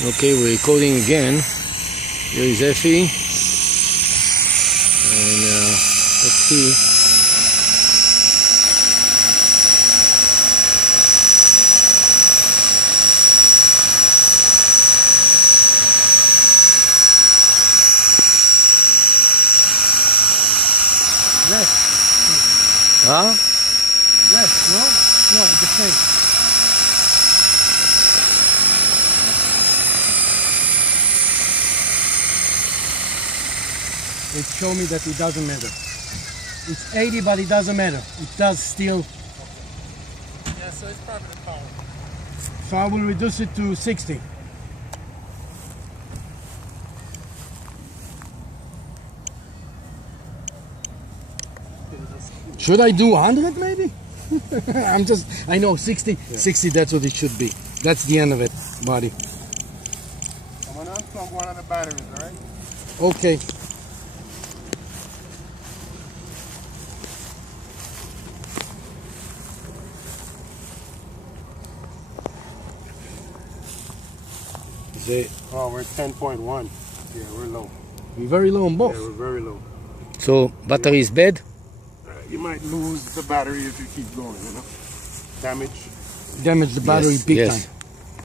Okay, we're recording again. Here is Effy. And let's see. Yes. Huh? Yes, no? No, the same. It showed me that it doesn't matter. It's 80, but it doesn't matter. It does still. Yeah, so it's probably the power. So I will reduce it to 60. Should I do 100 maybe? I know 60, yeah. 60, that's what it should be. That's the end of it, buddy. I'm gonna unplug one of the batteries, all right? Okay. Oh, we're 10.1. Yeah, we're low. We're very low on both. Yeah, we're very low. So, battery is bad? You might lose the battery if you keep going, you know? Damage the battery big time.